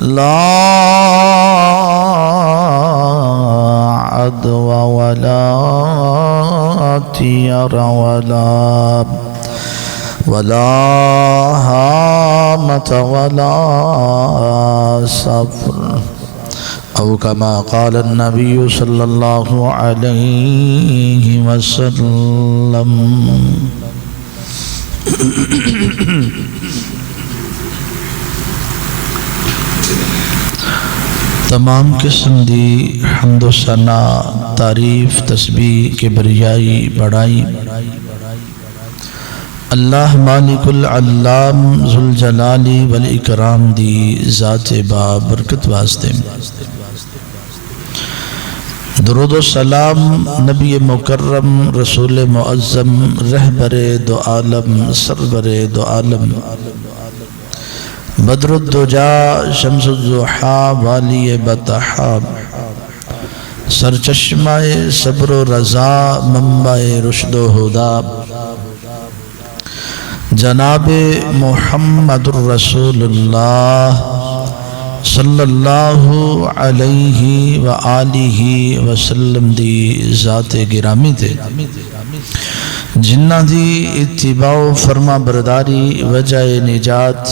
لا عدو ولا طير ولا هامة ولا سفر أو كما قال النبي صلى الله عليه وسلم۔ تمام قسم دی حمد و ثنا، تعریف، تسبیح، کبریائی، بڑائی اللہ مالک العلام ذوالجلال والاکرام دی ذات بابرکت واسطے۔ درود و سلام نبی مکرم، رسول معظم، رہبر دو عالم، سرور دو عالم، بدر الدجا، شمس الضحا، والی بطحا، سرچشمہ صبر و رضا، منبع رشد و ہدا، جناب محمد الرسول اللہ صلی اللہ علیہ وآلہ وسلم دی ذات گرامی تے، جنہ دی اتباع و فرما برداری وجہ نجات،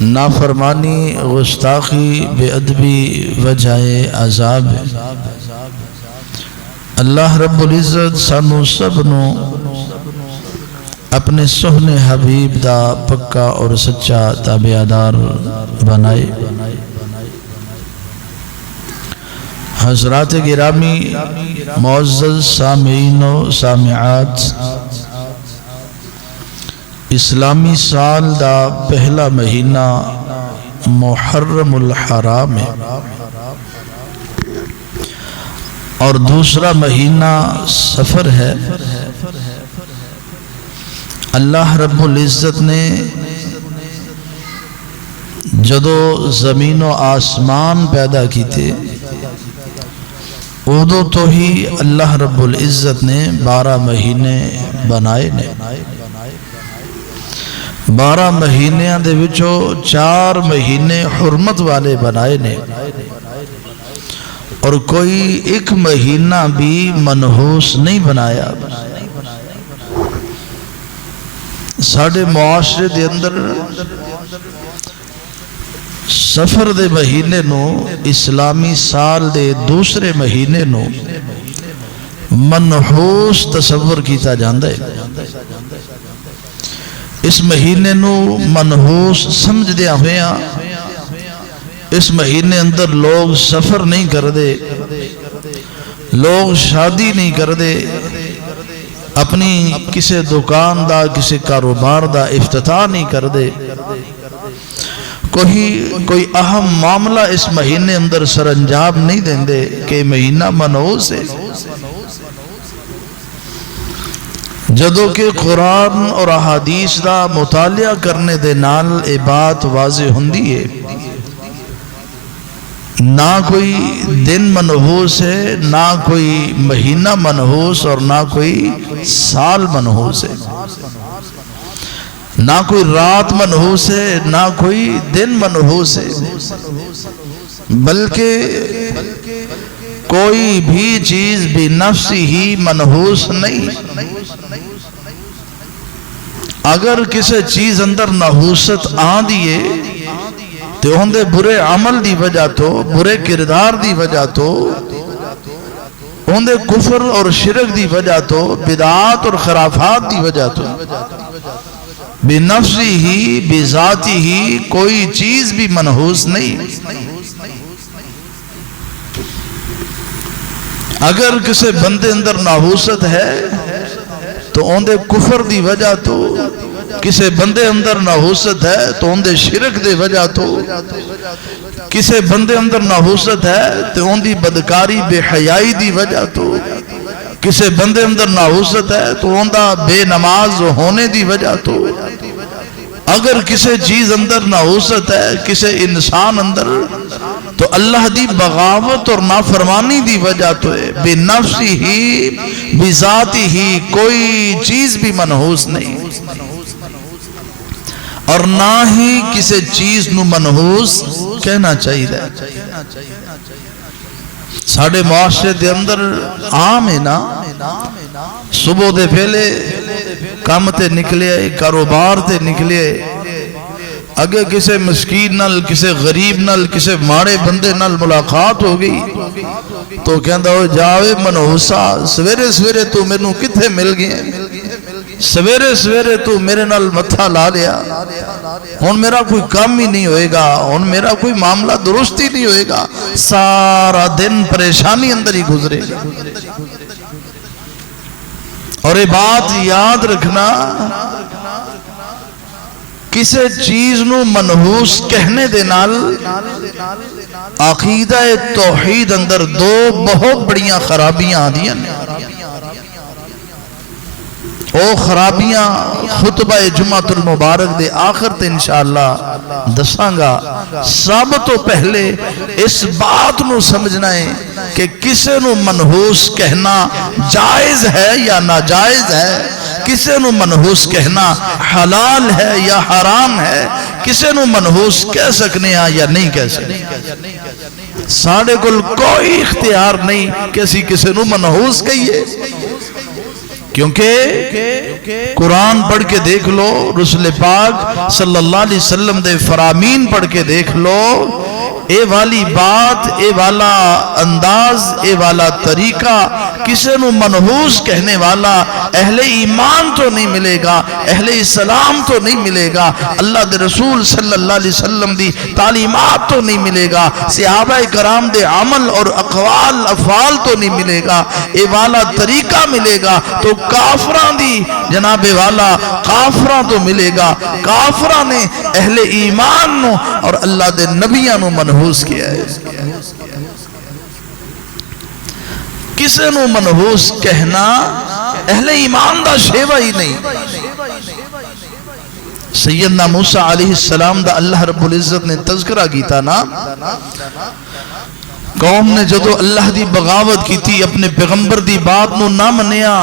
نافرمانی گستاخی بے ادبی وجہ عذاب۔ اللہ رب العزت سانو سبنو اپنے سہنے حبیب دا پکا اور سچا تابعدار بنائے۔ حضرات گرامی، معزز سامعین و سامعات، اسلامی سال دا پہلا مہینہ محرم الحرام ہے اور دوسرا مہینہ سفر ہے۔ اللہ رب العزت نے جدو زمین و آسمان پیدا کی تھے، ادو تو ہی اللہ رب العزت نے 12 مہینے بنائے نے۔ 12 مہینیاں دے وچوں 4 مہینے حرمت والے بنائے نے، اور کوئی ایک مہینہ بھی منحوس نہیں بنایا۔ ساڑھے معاشرے دے اندر سفر دے مہینے نو، اسلامی سال دے دوسرے مہینے نو منحوس تصور کیتا جاندہ ہے۔ اس مہینے نو منحوس سمجھ دیا ہویا، اس مہینے اندر لوگ سفر نہیں کر دے، لوگ شادی نہیں کر دے، اپنی کسی دکان دا، کسی کاروبار دا افتتاح نہیں کر دے، کوئی اہم معاملہ اس مہینے اندر سر انجام نہیں دیں دے کہ مہینہ منحوس ہے۔ جدو کہ قرآن اور احادیث دا مطالعہ کرنے دے نال اے بات واضح ہوندی ہے، نہ کوئی دن منحوس ہے، نہ کوئی مہینہ منحوس، اور نہ کوئی سال منحوس ہے، نہ کوئی رات منحوس ہے، نہ کوئی دن منحوس ہے، بلکہ کوئی بھی چیز بھی نفس ہی منحوس نہیں۔ اگر کسی چیز اندر نحوست آن دیئے تو اندے برے عمل دی وجہ تو، برے کردار دی وجہ تو، اندے کفر اور شرک دی وجہ تو، بدعات اور خرافات دی وجہ تو، بنفسی ہی بذاتی ہی کوئی چیز بھی منحوس نہیں۔ اگر کسی بندے اندر نحوست ہے تو اندے کفر دی وجہ تو، کسی بندے اندر نحوست ہے تو اندے شرک دے وجہ تو، کسی بندے اندر نحوست ہے تو اندی بدکاری بے حیائی دی وجہ تو، کسی بندے اندر نحوست ہے تو اندہ بے نماز ہونے دی وجہ تو، اگر کسی چیز اندر نحوست ہے، کسی انسان اندر، تو اللہ دی بغاوت اور نافرمانی دی وجہ تو ہے۔ بے نفسی ہی بذاتی ہی کوئی چیز بھی منحوس نہیں۔ اور نہ ہی کسی چیز نو منحوس کہنا چاہیے. ساڑھے معاشرے دے اندر عام ہے نا، صبح دے پہلے کام تے نکلے، کاروبار تے نکلے، اگر کسے مسکین نال، کسے غریب نال، کسے ماڑے بندے نال ملاقات ہو گئی تو کہندا ہو جاوے منحوسا، سویرے سویرے تو میں نو کتھے مل گئے، سویرے سویرے تو میرے نال متھا لا لیا، ہن میرا کوئی کام ہی نہیں ہوئے گا، ہن میرا کوئی معاملہ درست ہی نہیں ہوئے گا، سارا دن پریشانی اندر ہی گزرے گا. اور یہ بات یاد رکھنا، کسے چیز نو منحوس کہنے دے نال عقیدہ توحید اندر دو بہت بڑیاں خرابیاں آدیاں. او خرابیاں خطبہ جمعۃ المبارک دے آخر تے انشاءاللہ دساں گا. سب تو پہلے اس بات نو سمجھنا ہے کہ کسے نو منحوس کہنا جائز ہے یا ناجائز ہے، کسے نو منحوس کہنا حلال ہے یا حرام ہے، کسے نو منحوس کہہ سکنے ہیں یا نہیں کہہ سکنے. ساڑھے کل کوئی اختیار نہیں کہ اسی کسے نو منحوس کہیے، کیونکہ قرآن پڑھ کے دیکھ لو، رسول پاک صلی اللہ علیہ وسلم دے فرامین پڑھ کے دیکھ لو، اے والی بات، اے والا انداز، اے والا طریقہ کسے نو منحوس کہنے والا اہل ایمان تو نہیں ملے گا، اہل اسلام تو نہیں ملے گا، اللہ دے رسول صلی اللہ علیہ وسلم دی تعلیمات تو نہیں ملے گا، صحابہ کرام دے عمل اور اقوال افعال تو نہیں ملے گا. اے والا طریقہ ملے گا تو کافران دی جناب والا کافران تو ملے گا. کافران نے اہل ایمان نو اور اللہ دے نبیان نو منحوس کیا ہے. کسے نو منحوس کہنا اہل ایمان دا شیوہ ہی نہیں. سیدنا موسیٰ علیہ السلام دا اللہ رب العزت نے تذکرہ کیتا نا، قوم نے جدو اللہ دی بغاوت کی تھی، اپنے پیغمبر دی بات نو نہ منیا،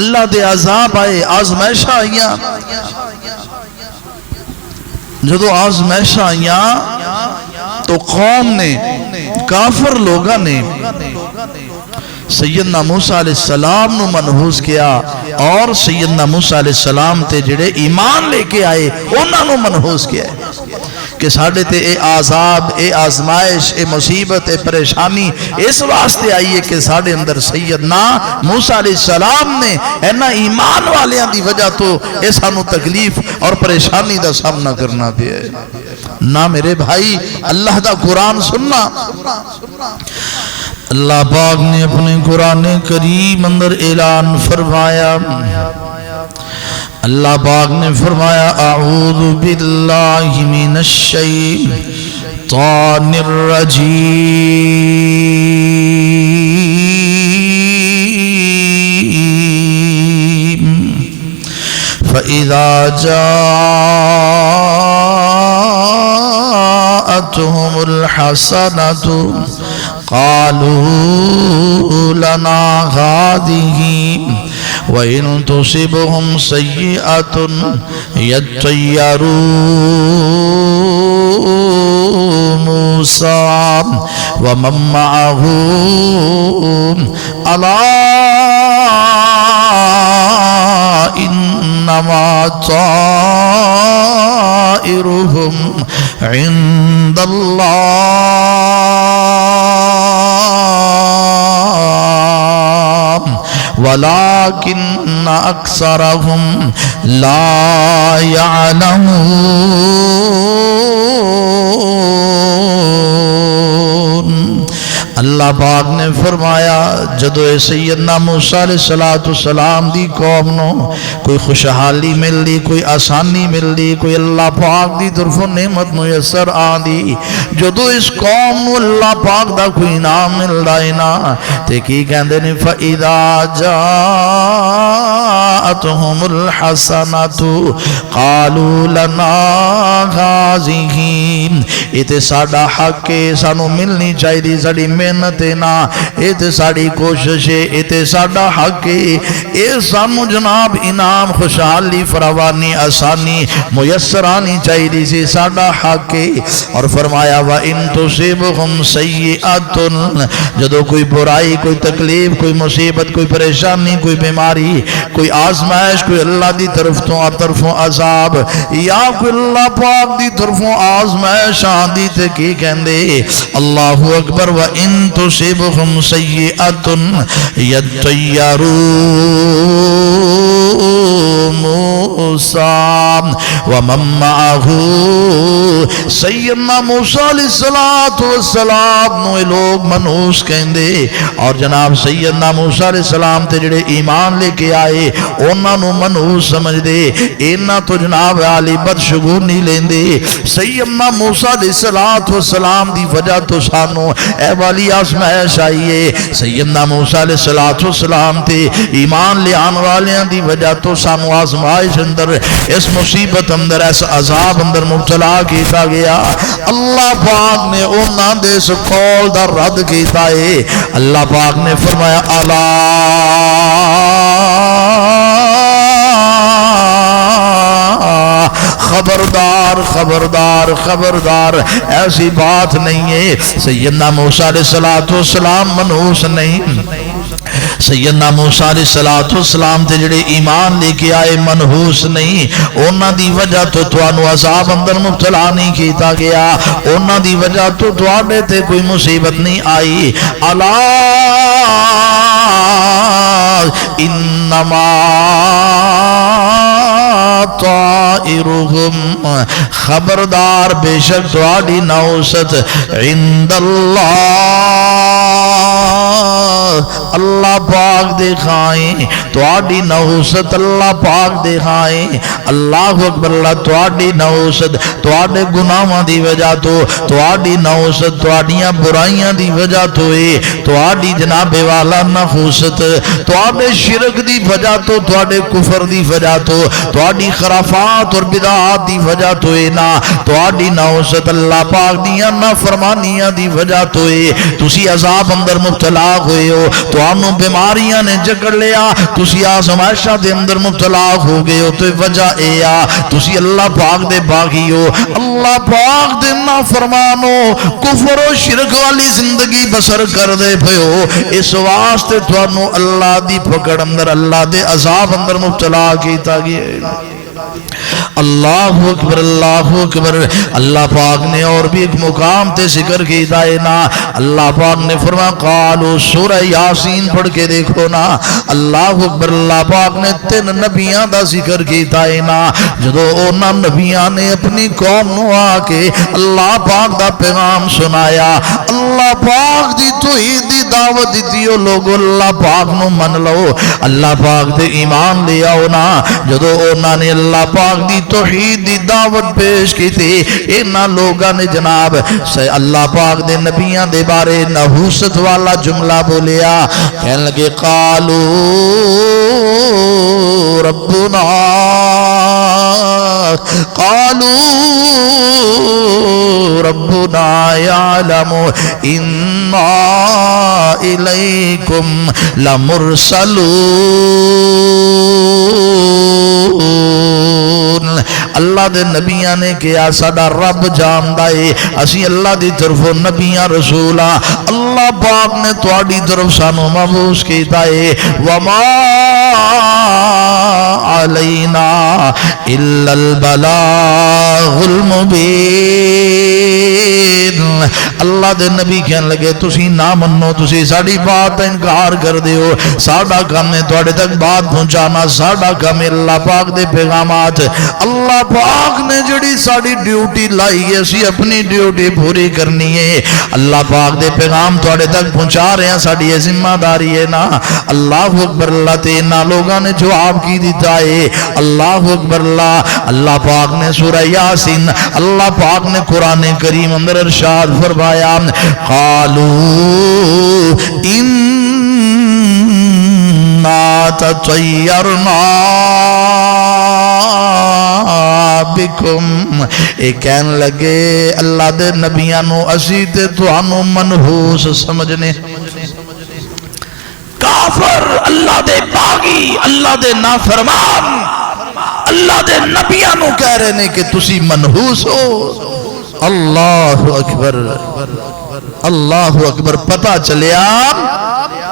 اللہ دے عذاب آئے، آزمائشہ آئیاں. جدو آزمائشہ آئیاں تو قوم نے، کافر لوگاں نے سیدنا موسیٰ علیہ السلام نو منحوس کیا، اور سیدنا موسیٰ علیہ السلام تے جڑے ایمان لے کے آئے انہاں نو منحوس کیا ہے کہ ساڑھے تے اے عذاب، اے آزمائش، اے مصیبت، اے پریشانی اس واسطے آئیے کہ ساڑھے اندر سیدنا موسیٰ علیہ السلام نے اینا ایمان والیاں دی وجہ تو ایسا نو تکلیف اور پریشانی دا سامنا کرنا پیا ہے. نہ میرے بھائی، اللہ دا قرآن سننا، اللہ پاک نے اپنے قرآن کریم اندر اعلان فرمایا. اللہ پاک نے فرمایا اعوذ باللہ من الشیطان الرجیم فَإِذَا جَاءَتْهُمُ الْحَسَنَةُ قَالُوا لَنَا هَذِهِ وَإِن تُصِبْهُمْ سَيِّئَةٌ يَتَّيَّرُوا مُوسَىٰ وَمَن مَّعَهُ أَلَا إِنَّمَا طَائِرُهُمْ عِندَ اللَّهِ وَلَكِنَّ أَكْثَرَهُمْ لَا يَعْلَمُونَ. اللہ پاک نے فرمایا جدو سیدنا موسیٰ علیہ السلام دی قوم نو کوئی خوشحالی مل دی، کوئی آسانی مل دی، کوئی اللہ پاک دی طرف نعمت میسر آن دی، جدو اس قوم نو اللہ پاک دا کوئی انعام مل رہا نا تے کی کہندے نے فَإِذَا جَاءَتْهُمُ الْحَسَنَةُ قَالُوا لَنَا هَذِهِ. یہ تے ساڑا حق ہے، سانو ملنی چاہی دی، ساڑی محنت نا، اے تے ساڑی کوشش ہے، اے تے ساڑا حق ہے، اے سانو جناب انعام خوشحالی فراوانی آسانی میسرانی چاہیے سی، ساڑا حق ہے۔ اور فرمایا وَإِن تُصِبْهُمْ سَيِّئَةٌ، جدو کوئی برائی، کوئی تکلیف، کوئی مصیبت، کوئی پریشانی، کوئی بیماری، کوئی آزمائش، کوئی اللہ دی طرفوں عذاب یا کوئی اللہ پاک دی طرفوں آزمائش آندی تے کی کہندے اللہ اکبر وَإِن تُصِبْهُمْ سَيِّئَةٌ يَطَّيَّرُوا موسیٰ وَمَن مَّعَهُ، سیدنا موسیٰ علیہ السلام نو لوگ منحوس کہندے اور جناب سیدنا موسیٰ علیہ السلام تے جڑے ایمان لے کے آئے انہاں نو منحوس سمجھ دے، انہاں تو جناب عالی بدشگونی لیندے۔ سیدنا موسیٰ علیہ السلام دی وجہ تو سانو اے والی آزمائش آئیے، سیدنا موسیٰ علیہ السلام تے ایمان لے آن والیاں دی وجہ تو سانو آزمائش اندر اس مصیبت اندر اس عذاب اندر مبتلا کیتا گیا۔ اللہ پاک نے انہاں دے اس قول دا رد کیتا ہے، اللہ پاک نے فرمایا الا خبردار خبردار خبردار، ایسی بات نہیں ہے۔ سیدنا موسیٰ علیہ السلام منحوس نہیں، سیدنا موسیٰ علیہ السلام تے جڑے ایمان لے کے آئے منحوس نہیں، انہاں دی وجہ تو توانو عذاب اندر مبتلا نہیں کیتا گیا، انہاں دی وجہ تو تواڈے تے کوئی مصیبت نہیں آئی۔ الا انما طائرهم، خبردار بے شک تواڈی نوست عند اللہ، اللہ پاک دکھائیں تواڈی نوست، اللہ پاک دکھائیں۔ اللہ اکبر، اللہ تواڈی نوست تواڈے گناہاں دی وجہ تو، تواڈی نوست تواڈیاں برائیاں دی وجہ تو ہے، تواڈی جناب والا نحوست تواڈے شرک دی وجہ تو، تواڈے کفر دی وجہ تو، تواڈی خرافات اور بدعات دی وجہ تو ہے نا، تواڈی نوست اللہ پاک دیاں نافرمانیاں دی وجہ تو ہے، تسی عذاب اندر مبتلا ہوئے ہو، تانوں بیماریاں نے جکڑ لیا، تسی آزمائشاں دے اندر مبتلا ہو گئے ہو، تو وجہ اے آ تسی اللہ پاک دے باغی ہو، اللہ پاک دے نافرمانو، کفر و شرک والی زندگی بسر کر دے پھیو، اس واسطے تانوں اللہ دی پکڑ اندر، اللہ دے عذاب اندر مبتلا کیتا گیا۔ اللہ اکبر اللہ اکبر۔ اللہ پاک نے اور بھی ایک مقام تے ذکر کیتا ہے نا، اللہ پاک نے فرمایا قالو، سورہ یاسین پڑھ کے دیکھو نا، اللہ اکبر، اللہ پاک نے 3 نبیاں دا ذکر کیتا ہے نا، جدو اونا نبیاں نے اپنی قوم نو آ کے اللہ پاک دا پیغام سنایا، اللہ پاک دی توحید دی دعوت دیتی ہو، لوگو اللہ پاک نو من لو، اللہ پاک دے ایمان لے آؤ نا، جدو اونا نے اللہ پاک دی توحید دی دعوت پیش کی تھی، اینا لوگاں نے جناب اللہ پاک دے نبیان دے بارے نحوست والا جملہ بولیا، کہنے لگے قالو ربنا، قالو ربنا یعلم انا الیکم لمرسلون۔ اللہ دے نبیان نے کیا ساڑا رب جاندہ ہے، اسی اللہ دی طرف نبیان رسولہ، اللہ پاک نے تواڈی طرف سانو مبعوث کیتا ہے، وما علینا الا البلاغ المبین۔ اللہ دے نبی کہنے لگے تسی نہ منو، تسی ساڑی بات انکار کر دیو، ساڑا کام ہے تواڈے تک بات پہنچانا، ساڑا کام ہے اللہ پاک دے پیغامات، اللہ پاک نے جڑی ساڑی ڈیوٹی لائی ہے، اسی اپنی ڈیوٹی پوری کرنی ہے، اللہ پاک دے پیغام تواڈے تک پہنچا رہے ہیں، ساڑی یہ ذمہ داری ہے نا۔ اللہ اکبر، اللہ تینا لوگاں نے جواب کی دیتا ہے، اللہ اکبر اللہ۔ اللہ پاک نے سورہ یاسین، اللہ پاک نے قرآن کریم اندر ارشاد فرمایا، قالو انا تطیرنا بکم، اے کہن لگے اللہ دے نبیانو اسی تے توانو منحوس سمجھنے، کافر، اللہ دے باغی، اللہ دے نافرمان، اللہ دے نبیاں نو کہہ رہے نے کہ تسی منحوس ہو۔ اللہ اکبر، اللہ اکبر۔ پتہ چلیا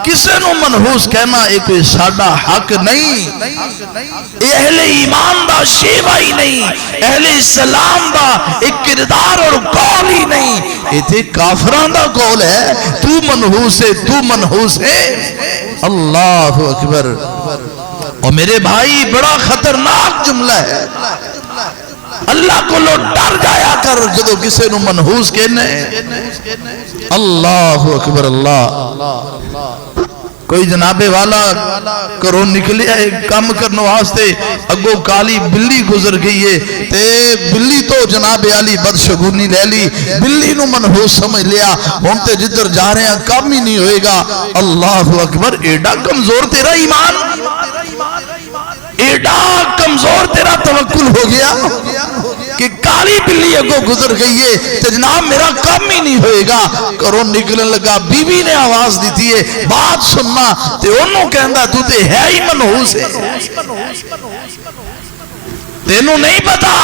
کسے نو منحوس کہنا یہ کوئی ساڈا حق نہیں، یہ اہل ایمان دا شیوا ہی نہیں، اہل اسلام دا ایک کردار اور قول ہی نہیں، یہ تے کافران دا قول ہے۔ تو منحوس ہے، تو منحوس ہے۔ اللہ اکبر۔ اور میرے بھائی بڑا خطرناک جملہ ہے، اللہ کو لو ڈر جایا کر جدو کسے نو منحوس کہنے۔ اللہ اکبر۔ اللہ کوئی جناب والا کرو نکلیا ہے کام کرنے واسطے، اگو کالی بلی گزر گئی ہے تے بلی تو جناب علی بدشگونی لے لی، بلی نو منحوس سمجھ لیا، ہم تے جدھر جا رہے ہیں کام ہی نہیں ہوئے گا۔ اللہ اکبر۔ ایڈا کمزور تیرا ایمان، ایڈا کمزور تیرا توکل ہو گیا کہ کالی بلی اگو گزر گئی ہے تو جناب میرا کام ہی نہیں ہوئے گا۔ کرو نکلن لگا، بیوی نے آواز دیتی ہے بات سننا، تے انہوں کہندہ تو تے ہے ہی منحوس ہے، تینوں نہیں پتا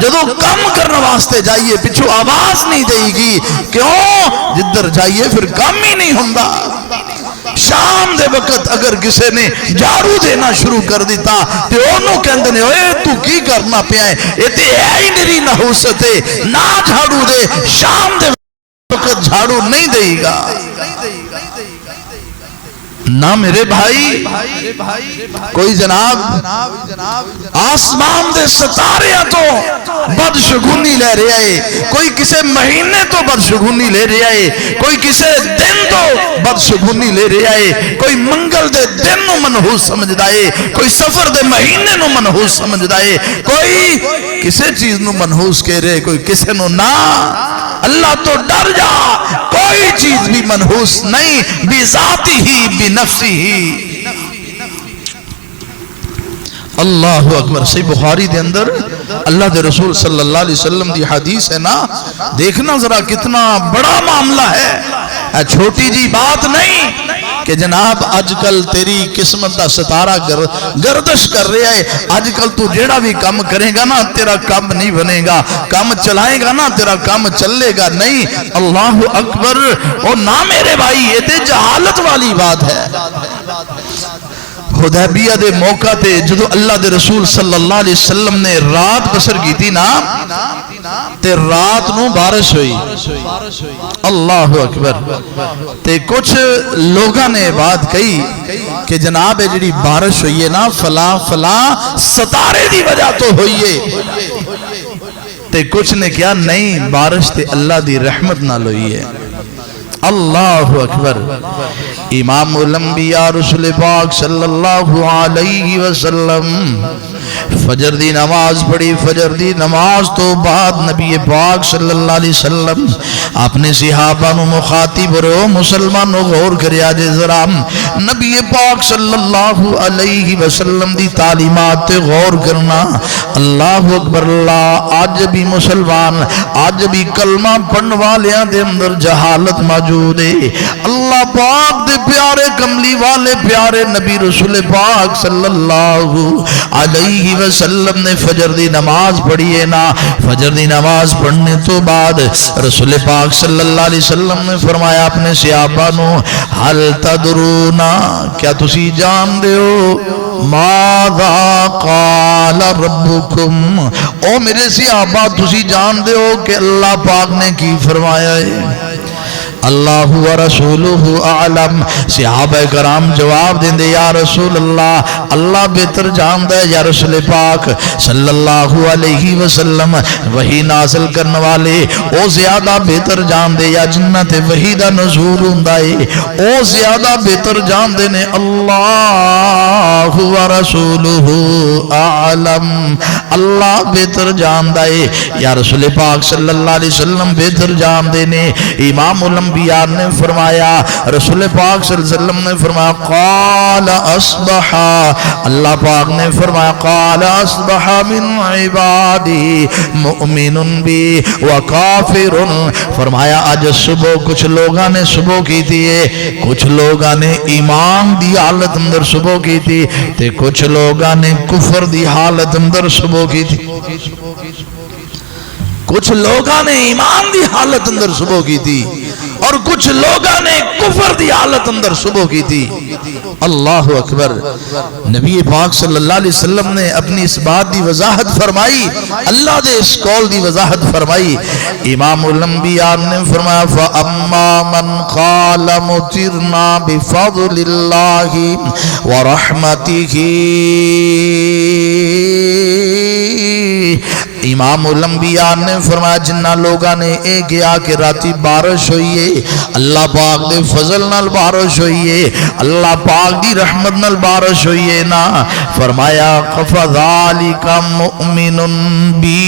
جدو کم کرنے واسطے جائیے پچھو آواز نہیں دے گی، کیوں؟ جدھر جائیے پھر کم ہی نہیں ہوندہ۔ شام دے وقت اگر کسے نے جھاڑو دینا شروع کر دیتا تے انہوں کہندے نے اوے تو کی کرنا پیا ہے، یہ تے ہے ہی نری نحوست ہے، نہ جھاڑو دے، شام دے وقت جھاڑو نہیں دے گا۔ نہ میرے بھائی کوئی جناب آسمان دے ستاریاں تو بدشگونی لے رہا ہے، کوئی کسے مہینے تو بدشگونی لے رہا ہے، کوئی کسے دن تو بدشگونی لے رہا ہے، کوئی منگل دے دن نو منحوس سمجھ دائے، کوئی سفر دے مہینے نو منحوس سمجھ دائے، کوئی کسے چیز نو منحوس کہہ رہے، کوئی کسے نو نہ۔ اللہ تو ڈر جا، کوئی چیز بھی منحوس نہیں، بذاتی ہی بنفسی ہی۔ اللہ اکبر۔ صحیح بخاری دے اندر اللہ دے رسول صلی اللہ علیہ وسلم دی حدیث ہے نا، دیکھنا ذرا کتنا بڑا معاملہ ہے، چھوٹی جی بات نہیں کہ جناب آج کل تیری قسمت دا ستارہ گردش کر رہا ہے، آج کل تو جیڑا بھی کام کرے گا نا تیرا کام نہیں بنے گا، کام چلائے گا نا تیرا کام چلے گا نہیں۔ اللہ اکبر۔ اور نہ میرے بھائی یہ تے جہالت والی بات ہے۔ حدیبیہ دے موقع تے جدو اللہ دے رسول صلی اللہ علیہ وسلم نے رات بسر کی تھی نا تے رات نو بارش ہوئی۔ اللہ اکبر۔ تے کچھ لوگاں نے بات کہی کہ جناب جڑی بارش ہوئی ہے نا فلاں فلاں ستارے دی وجہ تو ہوئی ہے، تے کچھ نے کیا نہیں بارش تے اللہ دی رحمت نہ ہوئی ہے۔ اللہ اکبر۔ امام الانبیاء رسول پاک صلی اللہ علیہ وسلم فجر دی نماز پڑھی، فجر دی نماز تو بعد نبی پاک صلی اللہ علیہ وسلم اپنے صحابہ نو مخاطب رو مسلمانوں غور کریا جے ذرا، نبی پاک صلی اللہ علیہ وسلم دی تعلیمات تے غور کرنا۔ اللہ اکبر۔ اللہ آج بھی مسلمان، آج بھی کلمہ پڑھن والیاں دے اندر جہالت موجود ہے۔ اللہ پاک دے پیارے کملی والے پیارے نبی رسول پاک صلی اللہ علیہ وسلم نے فجر دی نماز پڑھی ہے نا، فجر دی نماز پڑھنے تو بعد رسول پاک صلی اللہ علیہ وسلم نے فرمایا اپنے صحابہ نو، حل تدرونا، کیا تسی جان دے ہو ماذا قال ربکم، او میرے صحابہ تسی جان دے ہو کہ اللہ پاک نے کی فرمایا ہے؟ اللہ و رسولہ اعلم۔ صحابہ کرام جواب دیں دے یا رسول اللہ، اللہ بہتر جاندہ ہے یا رسول پاک صلی اللہ علیہ وسلم، وحی نازل کرنے والے او زیادہ بہتر جاندے یا جنت وحی دا نزول ہوندائے او زیادہ بہتر جاندے نے۔ اللہ و رسولہ اعلم، اللہ بہتر جاندہ ہے یا رسول پاک صلی اللہ علیہ وسلم بہتر جاندے نے۔ امام علم الانبیاء نے فرمایا، رسول پاک صلی اللہ علیہ وسلم نے فرمایا قال اصبح، اللہ پاک نے فرمایا قال اصبح من عبادی مؤمن بی وکافر، فرمایا آج صبح کچھ لوگاں نے صبح کی تھی، کچھ لوگاں نے ایمان دی حالت اندر صبح کی تھی تے کچھ لوگاں نے کفر دی حالت اندر صبح کی تھی، کچھ لوگاں نے ایمان دی حالت اندر صبح کی تھی اور کچھ لوگاں نے کفر دی حالت اندر صبح کی تھی۔ اللہ اکبر۔ نبی پاک صلی اللہ علیہ وسلم نے اپنی اس بات دی وضاحت فرمائی، اللہ دے اس قول دی وضاحت فرمائی۔ امام الانبیاء نے فرمایا فَأَمَّا مَنْ قَالَ مُتِرْنَا بِفَضْلِ اللَّهِ وَرَحْمَتِهِ، امام الانبیاء نے فرمایا جنہ لوگاں نے اے کیا کہ راتی بارش ہوئیے، اللہ پاک دے فضل نال بارش ہوئیے، اللہ پاک دی رحمت نال بارش ہوئیے نا، فرمایا فَذَلِكَ مُؤْمِنٌ بِي،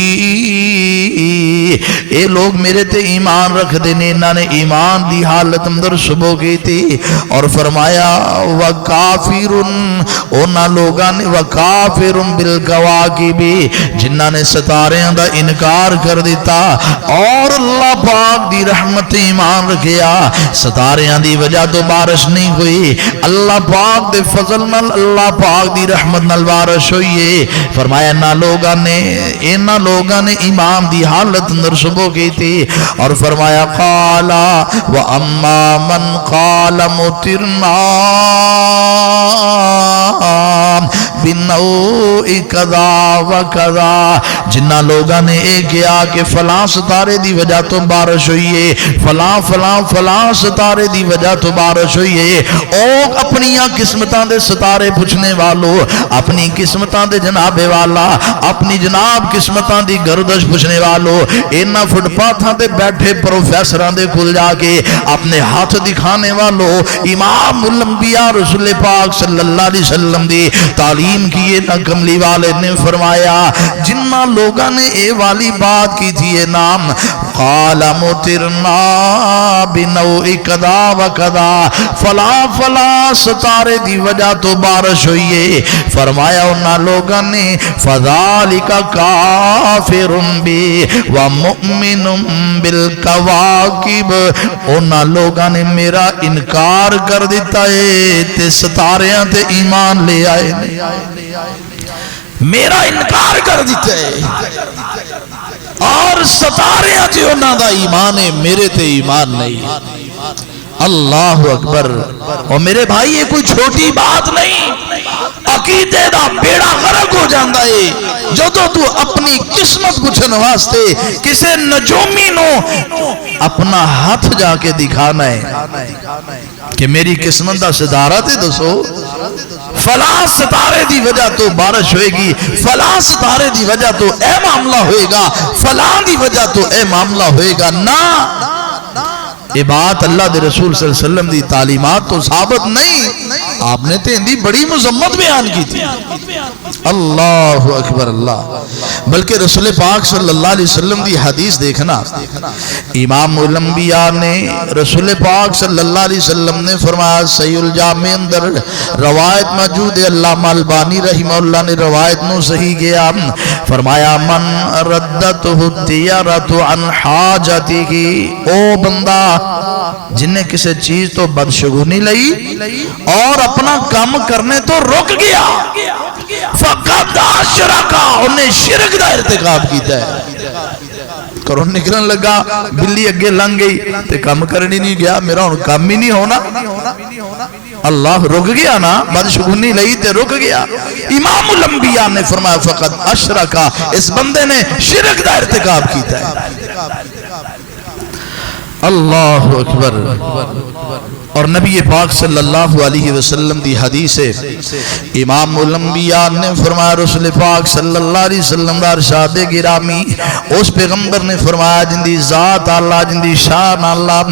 اے لوگ میرے تے ایمان رکھ دینے، انہاں نے ایمان دی حالت اندر صبح کی تھی، اور فرمایا وَكَافِرٌ، اونا لوگاں نے وَكَافِرٌ بِالْكَوَاكِبِ، جنہاں نے ستاریاں دا انکار کر دیتا اور اللہ پاک دی رحمت ایمان رکھیا، ستاریاں دی وجہ تو بارش نہیں ہوئی، اللہ پاک دے فضل نال اللہ پاک دی رحمت نال بارش ہوئی، فرمایا اینا لوگاں نے ایمان دی حالت اندر صبح کی تھی، اور فرمایا قالا وَأَمَّا مَنْ قَالَ مُتِرْنَا بِالنَّوْءِ كَذَا وَكَذَا، جنہ لوگاں نے ایک کیا کہ فلاں ستارے دی وجہ تو بارش ہوئی ہے، فلاں فلاں فلاں ستارے دی وجہ تو بارش ہوئی ہے، او اپنیاں قسمتاں دے ستارے پوچھنے والو، اپنی قسمتاں دے جناب والا، اپنی جناب قسمتاں دی گردش پوچھنے والو، اینا فٹ پاتھاں دے بیٹھے پروفیسران دے کھل جا کے اپنے ہاتھ دکھانے والو، امام الانبیاء رسول پاک صلی اللہ علیہ وسلم دی تعلیم کیے نا کملی والے نے فرمایا جنہ لوگاں نے اے والی بات کی تھی یہ نام قال مترنا بنوع کدا و کدا، فلا فلا ستارے دی وجہ تو بارش ہوئی ہے، فرمایا انہا لوگاں نے فذالک کافر بی ومؤمن بالکواکب، انہا لوگاں نے میرا انکار کر دیتا ہے تے ستاریاں تے ایمان لے آئے، میرا انکار کر دیتا ہے اور ستاریاں تے انہاں دا ایمان ہے، میرے تے ایمان نہیں۔ اللہ اکبر۔ اور میرے بھائی یہ کوئی چھوٹی بات نہیں، عقیدے دا بیڑا غرق ہو جاندہ ہے جو تو اپنی قسمت پوچھن واسطے کسے نجومی نو اپنا ہاتھ جا کے دکھانا ہے کہ میری قسمت دا ستارہ تے دسو، فلاں ستارے دی وجہ تو بارش ہوئے گی، فلاں ستارے دی وجہ تو اے معاملہ ہوئے گا، فلاں دی وجہ تو اے معاملہ ہوئے گا، نا یہ بات اللہ دے رسول صلی اللہ علیہ وسلم دی تعلیمات تو ثابت نہیں، آپ نے تے اندھی بڑی مذمت بیان کی تھی۔ اللہ اکبر اللہ۔ بلکہ رسول پاک صلی اللہ علیہ وسلم دی حدیث دیکھنا، امام الانبیاء نے رسول پاک صلی اللہ علیہ وسلم نے فرمایا، صحیح الجامع اندر روایت موجود ہے، علامہ البانی رحمہ اللہ نے روایت نو صحیح کیا، فرمایا من ردتہ الطیرۃ عن حاجتہ، او بندہ جنہیں کسی چیز تو بدشگونی لئی اور اپنا کام کرنے تو رک گیا، فقد اشرک، انہیں شرک دا ارتکاب کیتا ہے۔ کروں نکلن لگا، بلی اگے لنگ گئی تے کام کرنی نہیں گیا، میرا ان کام ہی نہیں ہونا، اللہ رک گیا نا، بدشگونی لئی تے رک گیا۔ امام الانبیاء نے فرمایا فقد اشرک، اس بندے نے شرک دا ارتکاب کیتا ہے۔ اللہ اکبر۔ اور نبی پاک صلی اللہ علیہ وسلم دی حدیث ہے، امام الانبیاء نے فرمایا، رسول پاک صلی اللہ علیہ وسلم دا ارشاد گرامی، اس پیغمبر نے فرمایا جن دی ذات اللہ، جن دی شان اللہ،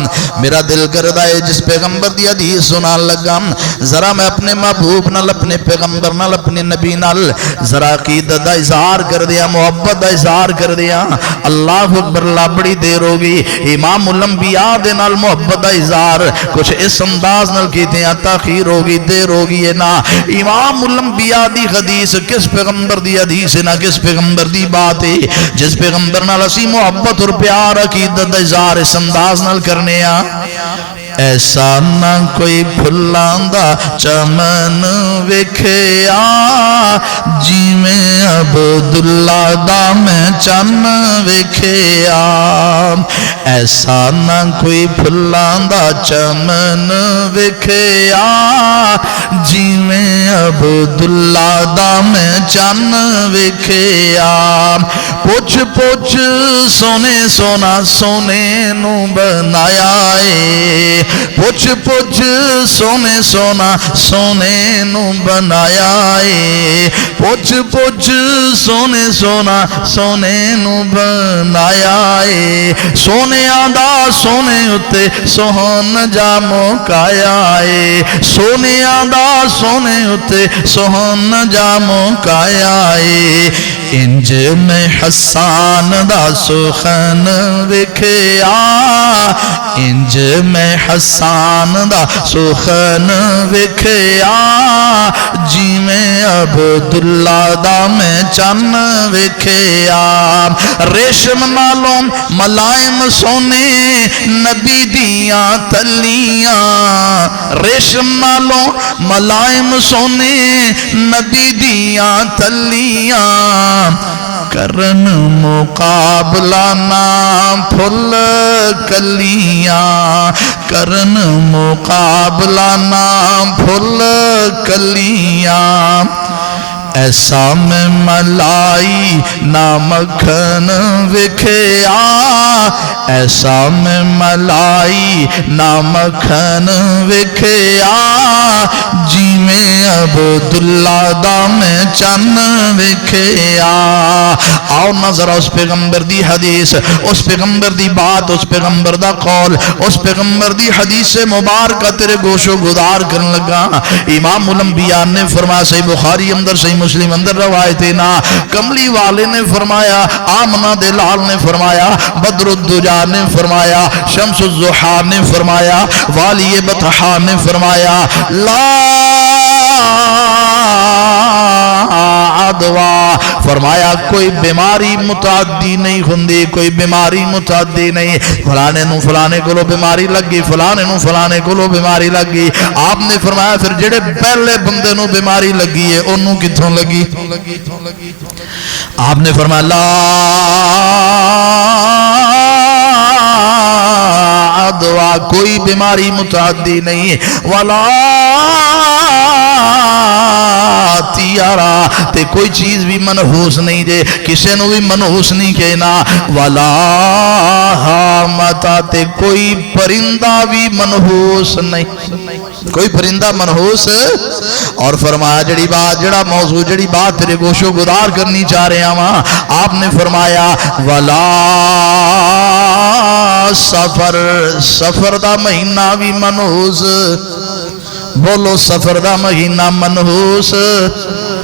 میرا دل کردہ ہے جس پیغمبر دی حدیث سنان لگا، ذرا میں اپنے محبوب نال، اپنے پیغمبر نال، اپنے نبی نال ذرا عقیدت دا اظہار کر دیا، محبت دا اظہار کر دیا۔ اللہ اکبر، اللہ بڑی دیر ہوگی، امام الانبیاء انبیاء دے نال محبت دا اظہار کچھ اس انداز نال کیتے ہیں تاخیر ہوگی دیر ہوگی ہے نا امام الانبیاء دی حدیث کس پیغمبر دی حدیث ہے نا کس پیغمبر دی بات ہے جس پیغمبر نال اسی محبت اور پیار عقیدت دا اظہار اس انداز نال کرنے آ ایسا نہ کوئی پھلاندہ چمن وکھیا جی میں عبداللہ دا میں چن وکھیا ایسا نہ کوئی پھلاندہ چمن وکھیا جی میں عبداللہ دا میں چن وکھیا پوچھ پوچھ سونے سونا سونے نو بنایا ہے پوچھ پوچھ سونے سونا سونے نو بنایا ہے پوچھ پوچھ سونے سونا سونے نو بنایا ہے سونے آدھا سونے اتے سوہن جا موکایا ہے سونے آدھا سونے اتے سوہن جا موکایا ہے انج میں حسان دا سخن وکھیا انج میں حسان دا سخن وکھیا جی میں عبداللہ دا میں چن وکھیا ریشم نالوں ملائم سونے نبی دیاں تلیاں ریشم نالوں ملائم سونے نبی دیاں تلیاں کرن مقابلہ نام پھل کلیاں کرن مقابلہ نام پھل کلیاں ایسا میں ملائی نہ مکھن وکھیا ایسا میں ملائی نہ مکھن وکھیا جی میں عبداللہ دا میں چن وکھیا آؤ نظر اس پیغمبر دی حدیث اس پیغمبر دی بات اس پیغمبر دا قول اس پیغمبر دی حدیث مبارکہ تیرے گوشو گدار کرن لگا امام الانبیاء نے فرمایا صحیح بخاری اندر صحیح مسلم اندر روایت نا کملی والے نے فرمایا آمنہ دلال نے فرمایا بدر الدجا نے فرمایا شمس الضحا نے فرمایا والی بطحا نے فرمایا لا عدوا فرمایا کوئی بیماری متعدی نہیں ہوندی کوئی بیماری متعدی نہیں فلانے نو فلانے کولو بیماری لگی فلانے نو فلانے کولو بیماری لگی آپ نے فرمایا پھر جڑے پہلے بندے نو بیماری لگی ہے انہوں کتھوں لگی آپ نے فرمایا لا عدوا کوئی بیماری متعدی نہیں ولا تیارا تے کوئی چیز بھی منحوس نہیں دے کسے نو بھی منحوس نہیں کہنا ولا حامتا تے کوئی پرندہ بھی منحوس نہیں کوئی پرندہ منحوس اور فرمایا جڑی بات جڑا موضوع جڑی بات تیرے گوشو گدار کرنی چاہ رہے ہیں وہاں آپ نے فرمایا ولا سفر دا مہینہ بھی منحوس بولو سفر دا مہینہ منحوس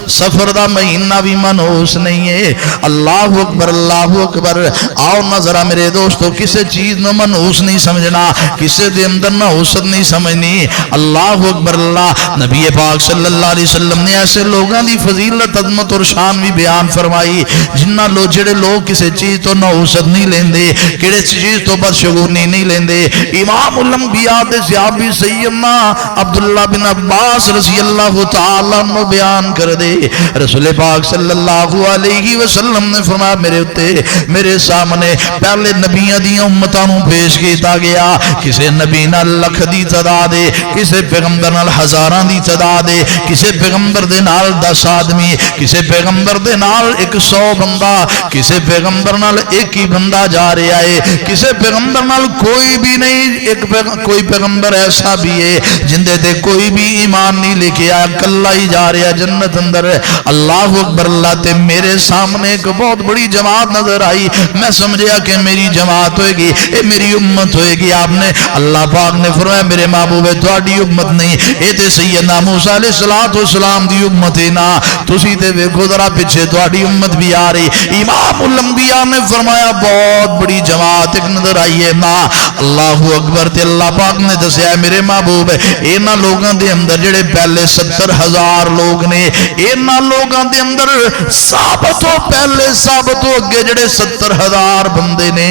سفر دا مہینہ بھی منحوس نہیں ہے اللہ اکبر اللہ اکبر آؤ نظرہ میرے دوستو کسے چیز نو منحوس نہیں سمجھنا کسے دے اندر نحوست نہیں سمجھنی اللہ اکبر اللہ نبی پاک صلی اللہ علیہ وسلم نے ایسے لوگاں دی فضیلت عظمت اور شان بھی بیان فرمائی جنہ لوگ جڑے لوگ کسے چیز تو نحوست نہیں لیندے کڑے چیز تو بدشگونی نہیں لیندے امام الانبیاء دے صحابی سیدنا عبداللہ بن عباس رضی اللہ تعالیٰ عنہ بیان کر دے رسول پاک صلی اللہ علیہ وسلم نے فرمایا میرے اتے میرے سامنے پہلے نبیوں دی امتوں پیش کیتا گیا کسے نبی نال لکھ دی تعداد ہے کسے پیغمبر نال ہزاراں دی تعداد ہے کسے پیغمبر دے نال 10 آدمی کسے پیغمبر دے نال 100 بندہ کسے پیغمبر نال ایک ہی بندہ جا رہا ہے کسے پیغمبر نال کوئی بھی نہیں کوئی پیغمبر ایسا بھی ہے جن دے تے کوئی بھی ایمان نہیں لے کے آیا کلہ ہی جا رہا جنت اندر اندر اللہ اکبر اللہ تے میرے سامنے ایک بہت بڑی جماعت نظر آئی. میں سمجھیا کہ میری جماعت ہوئے گی, اے میری امت ہوئے گی. آپ نے اللہ پاک نے فرمایا میرے محبوب تہاڈی امت نہیں, اے تے سیدنا موسیٰ علیہ السلام دی امت ہے نا. تسی تے ویکھو ذرا پیچھے تہاڈی امت بھی آ رہی. امام الانبیاء نے فرمایا بہت بڑی جماعت ایک نظر آئی ہے نا. اللہ اکبر. تے اللہ پاک نے دسیا میرے محبوب انہاں لوگاں دے اندر جڑے پہلے 70,000 لوگ نے, انہاں لوگاں دے اندر ثابت ہو پہلے ثابت ہو اگے جڑے 70,000 بندے نے,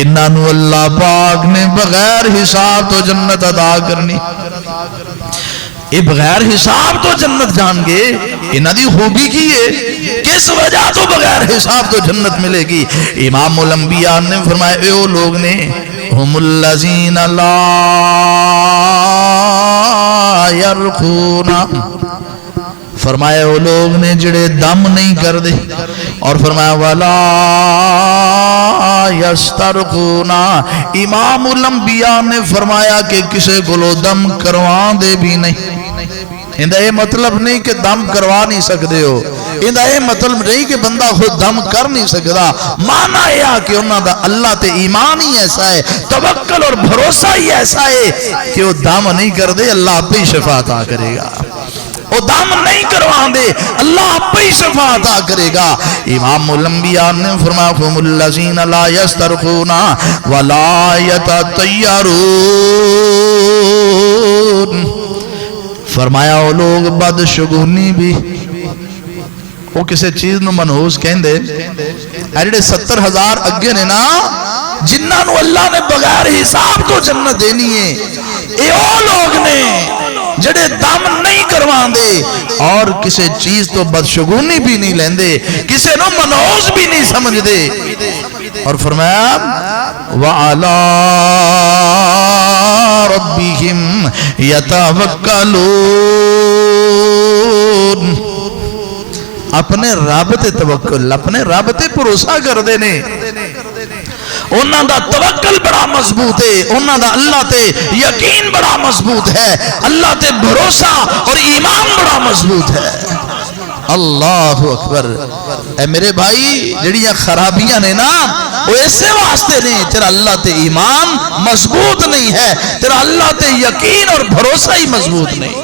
انہاں نو اللہ پاک نے بغیر حساب تو جنت عطا کرنی. اے بغیر حساب تو جنت جان گے. انہاں دی خوبی کی ہے, کس وجہ تو بغیر حساب تو جنت ملے گی. امام الانبیاء نے فرمایا اے وہ لوگ نے ہم الذین لا یرقون, فرمایا وہ لوگ نے جڑے دم نہیں کر دے, اور فرمایا ولا یسترقون. امام الانبیاء نے فرمایا کہ کسے کو دم کروان دے بھی نہیں. اندہ یہ مطلب نہیں کہ دم کروا نہیں سکتے ہو, اندہ یہ مطلب نہیں کہ بندہ خود دم کر نہیں سکتا. معنی یہ کہ انہوں دا اللہ تے ایمان ہی ایسا ہے, توکل اور بھروسہ ہی ایسا ہے کہ وہ دم نہیں کر دے اللہ پہ شفا عطا کرے گا. وہ دم نہیں کروا دے اللہ پہ شفا عطا کرے گا. امام الانبیاء نے فرمایا هم الذین لا یسترقون ولا یتطیرون, فرمایا وہ لوگ بدشگونی بھی, وہ کسے چیز نو منحوس کہیں دے. ایڈے 70,000 اگے نے نا جنہاں نو اللہ نے بغیر حساب تو جنت دینی ہے, اے وہ لوگ نے جڑے دم نہیں کروان دے اور کسے چیز تو بدشگونی بھی نہیں لیندے, کسے نو منحوس بھی نہیں سمجھ دے. اور فرمایا وَعَلَىٰ رَبِّهِمْ يَتَوَكَّلُونَ, اپنے رب تے توکل, اپنے رب تے بھروسہ کر دے نے. انہاں دا توکل بڑا مضبوط ہے, انہاں دا اللہ تے یقین بڑا مضبوط ہے, اللہ تے بھروسہ اور ایمان بڑا مضبوط ہے. اللہ اکبر. اے میرے بھائی جڑیاں خرابیاں نے نا وہ ایسے واسطے نہیں, تیرا اللہ تے ایمان مضبوط نہیں ہے, تیرا اللہ تے یقین اور بھروسہ ہی مضبوط نہیں.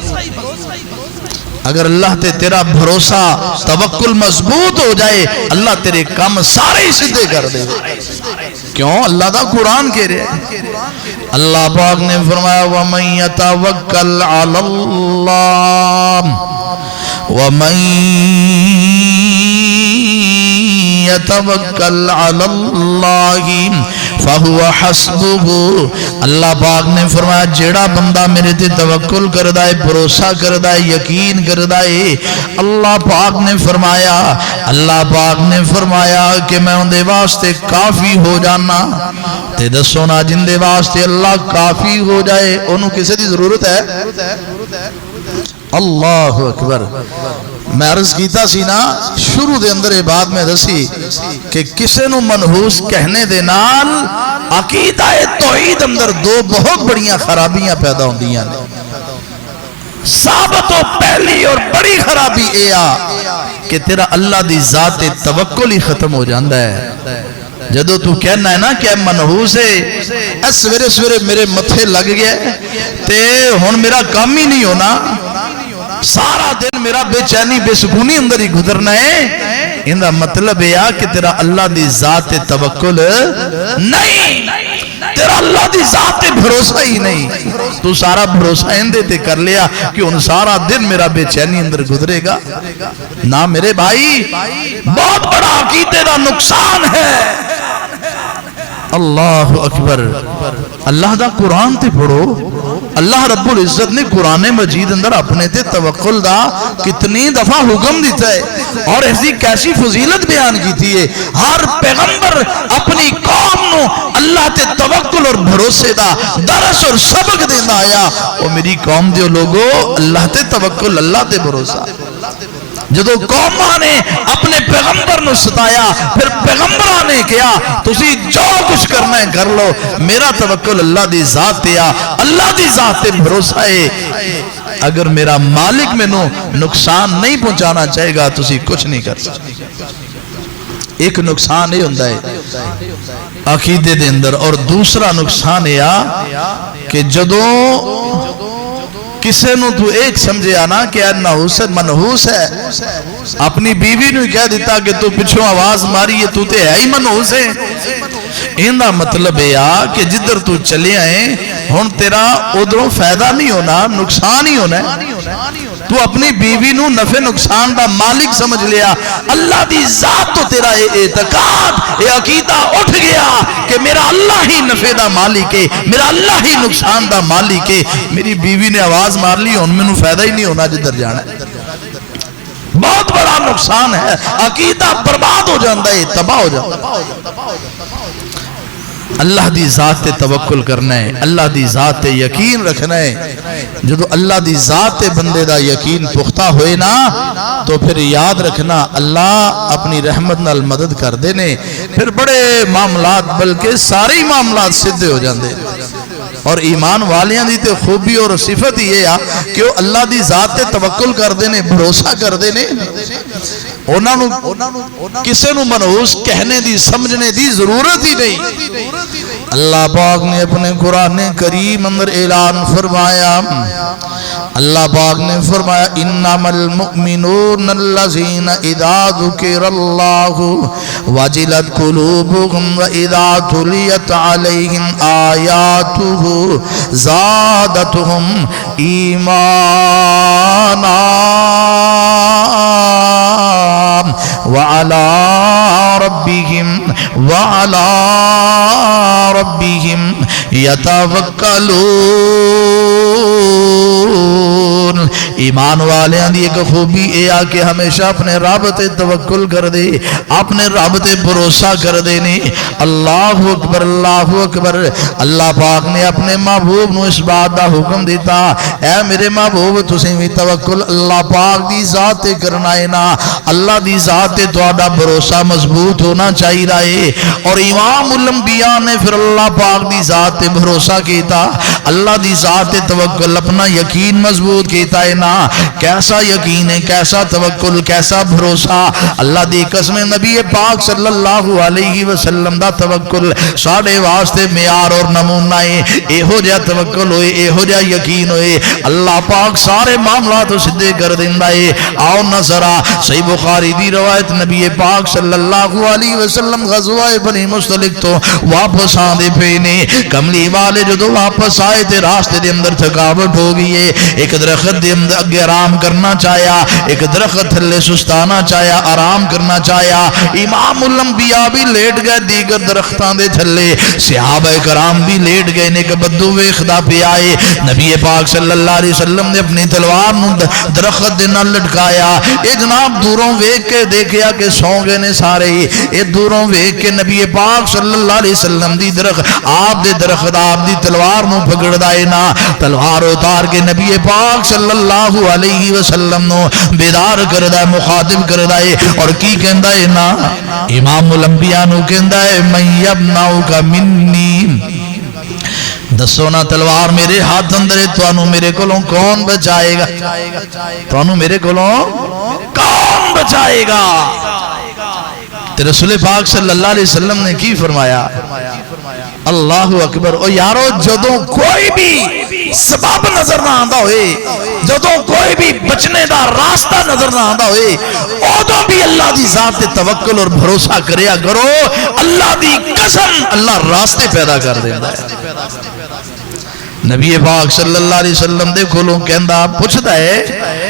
اگر اللہ تے تیرا بھروسہ توکل مضبوط ہو جائے اللہ تیرے کام سارے سیدھے کر دے. کیوں؟ اللہ دا قرآن کہہ رہے ہیں. اللہ پاک نے فرمایا وَمَن يَتَوَكَّلْ عَلَى اللَّهِ وَمَن يَتَوَكَّلْ عَلَى اللَّهِ فَهُوَ حَسْبُهُ. اللہ پاک نے فرمایا جیڑا بندہ میرے تے توکل کردہ ہے, بھروسہ کردہ ہے, یقین کردہ ہے, اللہ پاک نے فرمایا کہ میں ان دے واسطے کافی ہو جانا. تے دسو نا جن دے واسطے اللہ کافی ہو جائے انہوں کسے دی ضرورت ہے؟ اللہ اکبر. میں عرض کیتا سی نا شروع دے اندر یہ بات میں دسی کہ کسے نو منحوس کہنے دے نال عقیدہ توحید اندر دو بہت بڑیاں خرابیاں پیدا ہوندیاں نے. ثابت و پہلی اور بڑی خرابی اے کہ تیرا اللہ دی ذات توکل ہی ختم ہو جاندہ ہے. جدو تو کہنا ہے نا کہ منحوس ہے سویرے سویرے میرے متھے لگ گیا تے ہن میرا کام ہی نہیں ہونا, سارا دن میرا بے چینی بے سکونی اندر ہی گزرنا ہے, اندہ مطلب ہے کہ تیرا اللہ دی ذات توکل نہیں, تیرا اللہ دی ذات بھروسہ ہی نہیں. تو سارا بھروسہ اندے تے کر لیا کہ ان سارا دن میرا بے چینی اندر گزرے گا نا. میرے بھائی بہت بڑا عقیدے دا نقصان ہے. اللہ اکبر. اللہ دا قرآن تے پڑھو. اللہ رب العزت نے قرآن مجید اندر اپنے تے توکل دا کتنی دفعہ حکم دیتا ہے اور ایسی کیسی فضیلت بیان کی ہے. ہر پیغمبر اپنی قوم نو اللہ تے توکل اور بھروسے دا درس اور سبق دینا آیا. اور میری قوم دے لوگو اللہ تے توکل, اللہ تے بھروسہ. جدو قوماں نے اپنے پیغمبر نو ستایا پھر پیغمبران نے کیا تسی جو کچھ کرنا ہے کر لو, میرا توکل اللہ دی ذات ہے, اللہ دی ذات تے بھروسہ ہے. اگر میرا مالک مینوں نقصان نہیں پہنچانا چاہے گا تسی کچھ نہیں کر سکتے. ایک نقصان یہ ہوتا ہے عقیدے دے اندر، اور دوسرا نقصان یہ کہ جدوں کسے نو تو ایک سمجھے آنا کہ نحوس منحوس ہے، اپنی بیوی نو کہہ دیتا کہ تو پچھوں آواز ماری ہے تو تے ہے ہی منحوس ہے، ایندہ مطلب ہے کہ جدر تو چلے آئیں ہون تیرا ادھروں فائدہ نہیں ہونا، نقصان ہی ہونا ہے. تو اپنی بیوی نو نفع نقصان دا مالک سمجھ لیا. اللہ دی ذات تو تیرا اعتقاد اے عقیدہ اٹھ گیا کہ میرا اللہ ہی نفع دا مالک ہے، میرا اللہ ہی نقصان دا مالک ہے. میری بیوی نے آواز مار لی ان میں نو فائدہ ہی نہیں ہونا جدھر جانا ہے. بہت بڑا نقصان ہے، عقیدہ برباد ہو جاندہ ہے، تباہ ہو جاندہ ہے. اللہ دی ذات تے توکل کرنا ہے، اللہ دی ذات تے یقین رکھنا ہے. جدو اللہ دی ذات تے بندے دا یقین پختہ ہوئے نا تو پھر یاد رکھنا اللہ اپنی رحمت نال مدد کر دینے، پھر بڑے معاملات بلکہ سارے معاملات سدھے ہو جاندے. اور ایمان والیاں دی تے خوبی اور صفت یہ ہے کہ وہ اللہ دی ذات تے توکل کر دینے، بھروسہ کر دینے. کسے نو منحوس کہنے دی سمجھنے دی ضرورت ہی نہیں. اللہ پاک نے اپنے قرآن کریم اندر اعلان فرمایا، اللہ پاک نے فرمایا انما المؤمنون الذین اذا ذکر اللہ وجلت قلوبهم واذا تلیت علیہم آیاتہ زادتهم ایمانا وعلى ربهم يتوکلون. ایمان والے دی ایک خوبی اے کہ ہمیشہ اپنے رب تے توکل کر دے، اپنے رب تے بھروسہ کر دے. اللہ اکبر اللہ اکبر. اللہ پاک نے اپنے محبوب نو اس بات دا حکم دیتا، اے میرے محبوب تسیں بھی توکل اللہ پاک دی ذات تے کرنا ہے نا. اللہ دی ذات تے تہاڈا بھروسہ مضبوط ہونا چاہیے رہے. اور امام الانبیاء نے پھر اللہ پاک دی ذات تے بھروسہ کیتا، اللہ دی ذات تے توکل اپنا یقین مضبوط کیتا ہے نا. کیسا یقین ہے، کیسا توکل، کیسا بھروسہ. اللہ دی قسم نبی پاک صلی اللہ علیہ وسلم دا توکل ساڑھے واسطے معیار اور نمونہ ہے. اے ہو جا توکل ہوئے، اے ہو جا یقین ہوئے، اللہ پاک سارے معاملات سدھے کر دیندہ ہے. آؤ نظرہ صحیح بخاری دی روایت نبی پاک صلی اللہ علیہ وسلم غزوہ بنی مستلق تو واپس آندے پینے. کملی والے جو واپس آئے تھے راستے دے اندر تھکاوٹ ہو گئی ہے. ایک درخت دے اندر اگے آرام کرنا چاہیا، ایک درخت تھلے سستانا چاہیا، آرام کرنا چاہیا. امام الانبیاء بھی لیٹ گئے دیگر درختان دے تھلے، صحابہ کرام بھی لیٹ گئے. ایک بدو ویخدا پہ آئے، نبی پاک صلی اللہ علیہ وسلم نے اپنی تلوار نو درخت دے نال لٹکایا. اے جناب دوروں ویکھ کے دیکھیا کہ سو گئے نے سارے. اے دوروں ویکھ کے نبی پاک صلی اللہ علیہ وسلم دی درخت آپ دے درخت آپ دی تلوار نو پکڑ دائے نا. تلوار اتار کے نبی پاک صلی اللہ علیہ وسلم نو بیدار کر دائے، مخاطب کر دائے. اور کی کہندہ ہے نا امام الانبیاء نو کہندہ ہے من یبناؤک منی، دسو نا تلوار میرے ہاتھ اندر ہے، توانو میرے کولوں کون بچائے گا؟ توانو میرے کولوں کون بچائے گا؟ تے رسول پاک صلی اللہ علیہ وسلم نے کی فرمایا؟ اللہ اکبر. او یارو جدوں کوئی بھی سبب نظر نہ آندا ہوئے، جدوں کوئی بھی بچنے دا راستہ نظر نہ آندا ہوئے، اودوں بھی اللہ دی ذات تے توکل اور بھروسہ کریا کرو. اللہ دی قسم اللہ راستے پیدا کر دیندا ہے. نبی پاک صلی اللہ علیہ وسلم دے کولوں کہندا پوچھدا ہے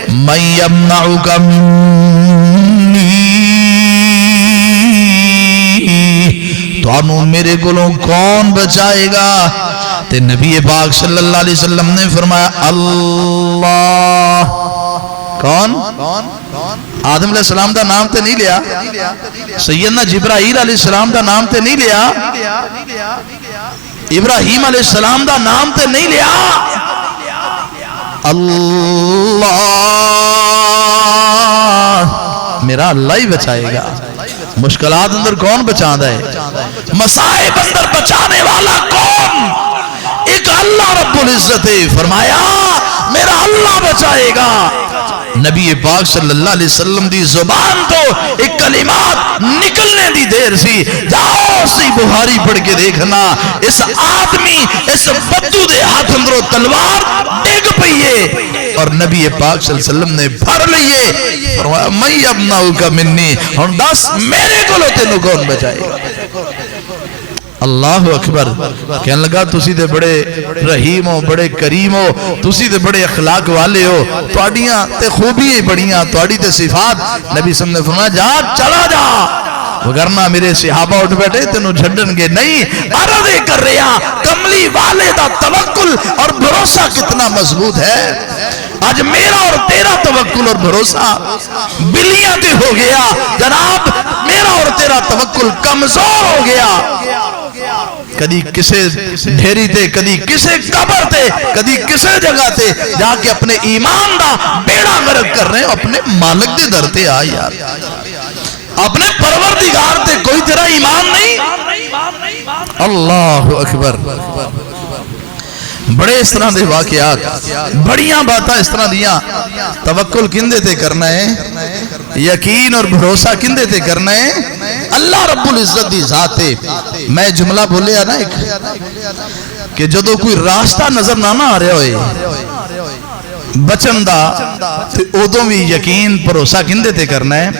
من یمنعک منی، توانو میرے کولوں کون بچائے گا؟ تے نبی پاک صلی اللہ علیہ وسلم نے فرمایا اللہ. کون؟ آدم علیہ السلام دا نام تے نہیں لیا، سیدنا جبرائیل علیہ السلام دا نام تے نہیں لیا، ابراہیم علیہ السلام دا نام تے نہیں لیا. اللہ، میرا اللہ ہی بچائے گا. مشکلات اندر کون بچاندہ ہے؟ مصائب اندر بچانے والا کون؟ ایک اللہ رب العزت. فرمایا میرا اللہ بچائے گا۔ نبی پاک صلی اللہ علیہ وسلم دی زبان تو ایک کلمات نکلنے دی دیر سی، جاؤ سی بخاری پڑھ کے دیکھنا، اس آدمی اس بدو دے ہاتھ اندروں تلوار ڈگ پئیے اور نبی پاک صلی اللہ علیہ وسلم نے پھر لئیے، فرمایا میں ابناؤ کا منی، ہن دس میرے کو لوتے نو کون بچائے گا۔ اللہ اکبر، کہنے لگا تسی دے بڑے رحیم ہو، بڑے کریم ہو، تسی دے بڑے اخلاق والے ہو، تواڈیاں تے خوبیاں بڑیاں، تواڈی تے صفات۔ نبی صلی اللہ علیہ وسلم نے فرمایا جا چلا جا، وگرنہ میرے صحابہ اٹھ بیٹھے تینوں جھڈن گے نہیں۔ عرض کر رہا کملی والے دا توکل اور بھروسہ کتنا مضبوط ہے۔ آج میرا اور تیرا توکل اور بھروسہ بلیاں تے ہو گیا جناب، میرا اور تیرا توکل کمزور ہو گیا۔ کدی کسے ڈھیری تے، کدی کسے قبر تے، کدی کسے جگہ تے جا کے اپنے ایمان دا بیڑا غرق کر رہے ہیں۔ اپنے مالک دے در تے آ یار، اپنے پروردگار تے کوئی تیرا ایمان نہیں۔ اللہ اکبر، بڑے اس طرح دے واقعات، بڑیاں باتاں اس طرح دیاں۔ توکل کندے تے کرنا ہے، یقین اور بھروسہ کندے تے کرنا ہے؟ اللہ رب العزت دی ذات ہے۔ میں جملہ بولیا نا ایک کہ جدو کوئی راستہ نظر نہ آ رہا ہوئے بچن دا تے ادوں بھی یقین بھروسہ کندے تے کرنا ہے؟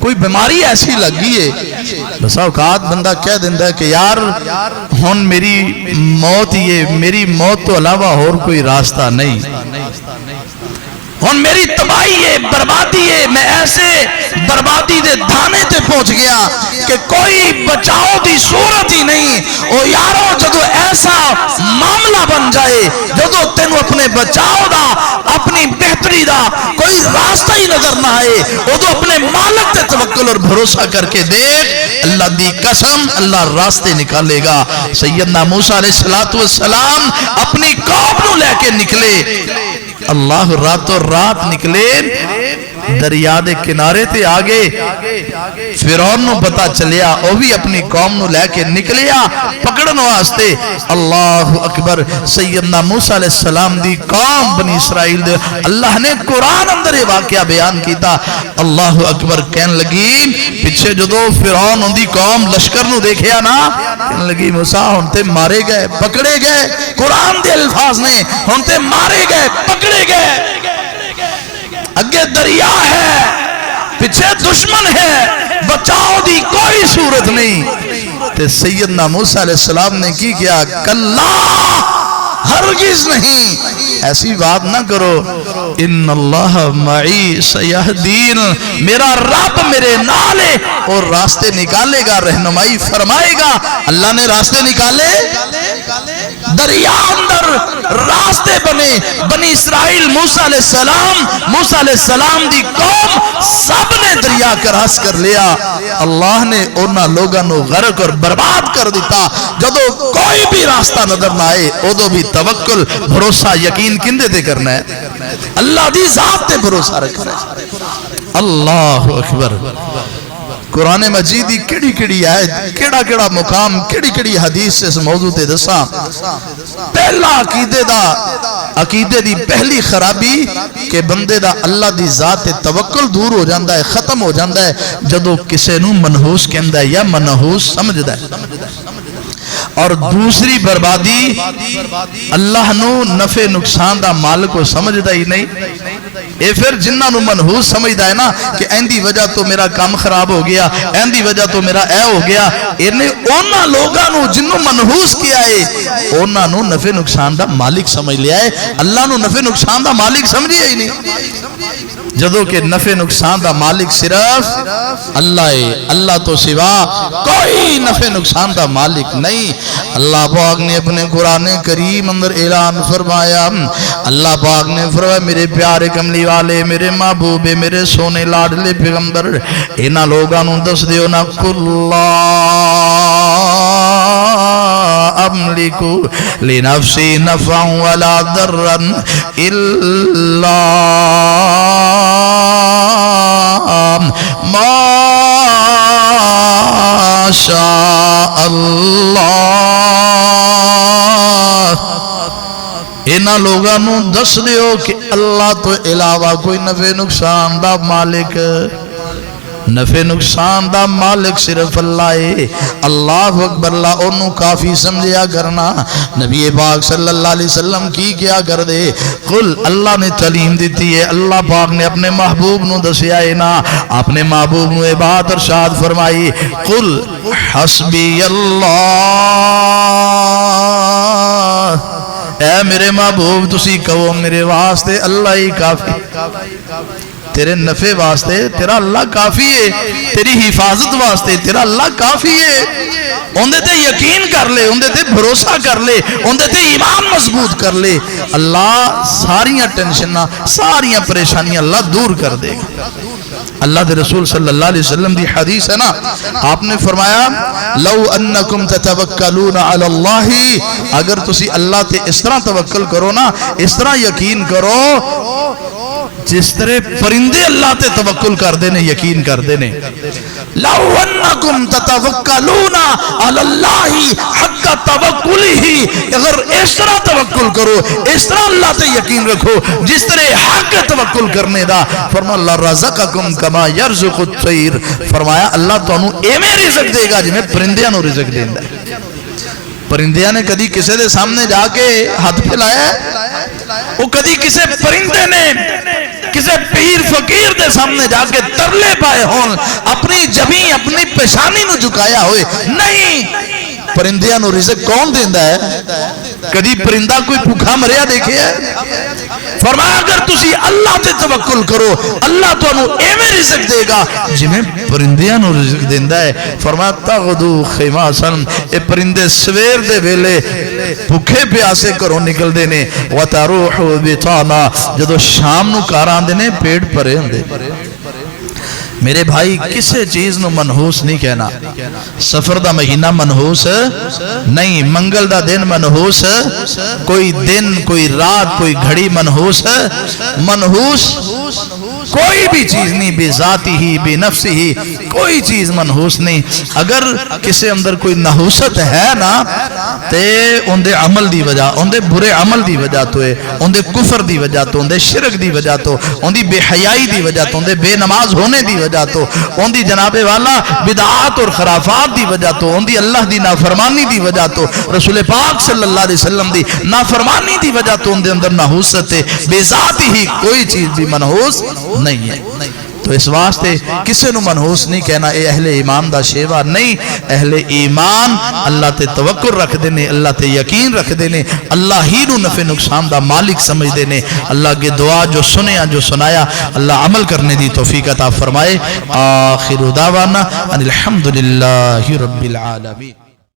کوئی بیماری ایسی لگی ہے، بس اوقات بندہ کہہ دیندہ ہے کہ یار ہن میری موت، یہ میری موت تو علاوہ اور کوئی راستہ نہیں، ہن میری تباہی ہے، بربادی ہے، میں ایسے بربادی دے دھانے تے پہنچ گیا کہ کوئی بچاؤ دی صورت ہی نہیں۔ او یارو جدو ایسا معاملہ بن جائے، جدو تینو اپنے بچاؤ دا، اپنی بہتری دا کوئی راستہ ہی نظر نہ آئے، وہ تو اپنے مالک تے توکل اور بھروسہ کر کے دیکھ، اللہ دی قسم اللہ راستے نکالے گا۔ سیدنا موسیٰ علیہ السلام اپنی قوم نو لے کے نکلے، اللہ راتوں رات نکلے، دریا دے کنارے تے آگے فرعون نو پتا چلیا، وہ بھی اپنی قوم نو لے کے نکلیا پکڑن واسطے۔ اللہ اکبر، سیدنا موسیٰ علیہ السلام دی قوم بنی اسرائیل دے اللہ نے قرآن اندر یہ واقعہ بیان کیتا۔ اللہ اکبر، کہن لگی پچھے جدو فرعون ان دی قوم لشکر نو دیکھیا نا، کہن لگی موسیٰ ہنتے مارے گئے، پکڑے گئے، قرآن دے الفاظ نے ہنتے مارے گئے، پکڑے گئے، اگے دریا ہے، پچھے دشمن ہے، بچاؤ دی کوئی صورت نہیں۔ تے سیدنا موسیٰ علیہ السلام نے کی کیا؟ کلا، ہرگز نہیں، ایسی بات نہ کرو، ان اللہ معی سیہدین، میرا رب میرے نالے اور راستے نکالے گا، رہنمائی فرمائے گا۔ اللہ نے راستے نکالے، دریا اندر راستے بنے، بنی اسرائیل موسیٰ علیہ السلام دی قوم سب نے دریا کراس کر لیا۔ اللہ نے انہاں لوگاں نو غرق اور برباد کر دیتا۔ جدو کوئی بھی راستہ نظر نہ آئے، ادو بھی توکل بھروسہ یقین کندے تے کرنا ہے؟ اللہ دی ذات تے بھروسہ رکھنا ہے۔ اللہ اکبر، قرآن مجید دی کیڑی کیڑی آیت، کیڑا کیڑا مقام، کیڑی کیڑی حدیث سے اس موضوع تے دسا۔ پہلا عقیدے دی پہلی خرابی کہ بندے دا اللہ دی ذات تے توکل دور ہو جاندہ ہے، ختم ہو جاندہ ہے جدو کسے نو منحوس کہندہ ہے یا منحوس سمجھدہ ہے۔ اور دوسری بربادی، اللہ نو نفع نقصان دا مالک کو سمجھدہ ہی نہیں۔ اے پھر جنہ نو منحوس سمجھدہ ہے نا کہ ایندی وجہ تو میرا کام خراب ہو گیا، ایندی وجہ تو میرا اے ہو گیا، انہیں اونا لوگاں نو جنہوں منحوس کیا ہے اونا نو نفع نقصان دا مالک سمجھ لیا ہے، اللہ نو نفع نقصان دا مالک سمجھیا ہی نہیں۔ جدو کہ نفع نقصان دا مالک صرف اللہ ہے، اللہ تو سوا کوئی نفع نقصان دا مالک نہیں۔ اللہ پاک نے اپنے قرآن کریم اندر اعلان فرمایا، اللہ پاک نے فرمایا میرے پیارے کملی والے، میرے محبوب، میرے سونے لاڈلے پیغمبر، اینا لوگاں نو دس دیو نا کلا املکو لنفسی نفعا ولا ضرا الا ما شاء اللہ انہاں لوگاں نو دس دیو کہ اللہ تو علاوہ کوئی نفع نقصان دا مالک، نفع نقصان دا مالک صرف اللہ ہے۔ اللہ اکبر، اللہ انہوں کافی سمجھیا کرنا۔ نبی پاک صلی اللہ علیہ وسلم کی کیا کر دے، قل، اللہ نے تعلیم دیتی ہے، اللہ پاک نے اپنے محبوب نو دسیا ہے نا، اپنے محبوب نو بات ارشاد فرمائی، قل حسبی اللہ، اے میرے محبوب تسی کہو میرے واسطے اللہ ہی کافی، تیرے نفع واسطے تیرا اللہ کافی ہے، تیری حفاظت واسطے تیرا اللہ کافی ہے۔ اندے تے یقین کر لے، اندے تے بھروسہ کر لے، اندے تے ایمان مضبوط کر لے، اللہ ساریاں ٹینشناں ساریاں پریشانیاں اللہ دور کر دے گا۔ اللہ دے رسول صلی اللہ علیہ وسلم دی حدیث ہے نا، آپ نے فرمایا لو انکم تتوکلون علی اللہ، اگر تسی اللہ تے اس طرح توکل کرو نا، اس طرح یقین کرو جس طرح پرندے اللہ تے توکل کر دینے، یقین کر دینے، لو انکم تتوکلون علی اللہ حق توکلہ، اگر اس طرح توکل کرو، اس طرح اللہ تے یقین رکھو جس طرح حق توکل کرنے دا، فرمایا اللہ رزقکم کما یرزق الطیر، فرمایا اللہ تو انہوں ایمیں رزق دے گا جنہیں پرندیاں نو رزق دیں دا۔ پرندیاں نے کدی کسے دے سامنے جا کے ہاتھ پھیلایا ہے؟ وہ کدی کسے پرندے نے کسے پیر فقیر دے سامنے جا کے ترلے پائے ہون، اپنی جبیں اپنی پیشانی نو جھکایا ہوئے؟ نہیں، پرندیاں نو رزق کون دیندہ ہے؟ کدی پرندہ کوئی بھوکا مریا دیکھے ہے؟ فرمایا اگر تسی اللہ تے توکل کرو، اللہ تو انہوں ایمیں رزق دے گا جنہیں پرندیاں نو رزق دیندہ ہے۔ فرمایا تغدو خماسن، اے پرندے سویر دے ویلے بھوکے پیاسے کرو نکل دینے، وَتَرُوحُ بِطَانَا، جدو شام نو کاران دینے پیڑ پرے ہندے۔ میرے بھائی کسے چیز نو منحوس نہیں کہنا، سفر دا مہینہ منحوس نہیں، منگل دا دن منحوس، کوئی دن کوئی رات کوئی گھڑی منحوس، منحوس کوئی بھی چیز نہیں، بے ذاتی ہی بے نفسی ہی کوئی چیز منحوس نہیں۔ اگر کسے اندر کوئی نحوست ہے نا تے اندے عمل دی وجہ، اندے برے عمل دی وجہ تو ہے، اندے کفر دی وجہ تو، اندے شرک دی وجہ تو، اندی بے حیائی دی وجہ تو، اندے بے نماز ہونے دی وجہ تو، اندی جناب والا بدعات اور خرافات دی وجہ تو، اندی اللہ دی نافرمانی دی وجہ تو، رسول پاک صلی اللہ علیہ وسلم دی نافرمانی دی وجہ تو اندے اندر نحوست ہے، بے ذاتی ہی کوئی چیز بھی منحوس نہیں ہے۔ تو اس واسطے کسے نو منحوس نہیں کہنا، اے اہل ایمان دا شیوہ نہیں، اہل ایمان اللہ تے توکل رکھ دینے، اللہ تے یقین رکھ دینے، اللہ ہی نو نفع نقصان دا مالک سمجھ دینے۔ اللہ کے دعا جو سنیا جو سنایا اللہ عمل کرنے دی توفیق عطا فرمائے۔ آخر دعوانا ان الحمدللہ رب العالمین۔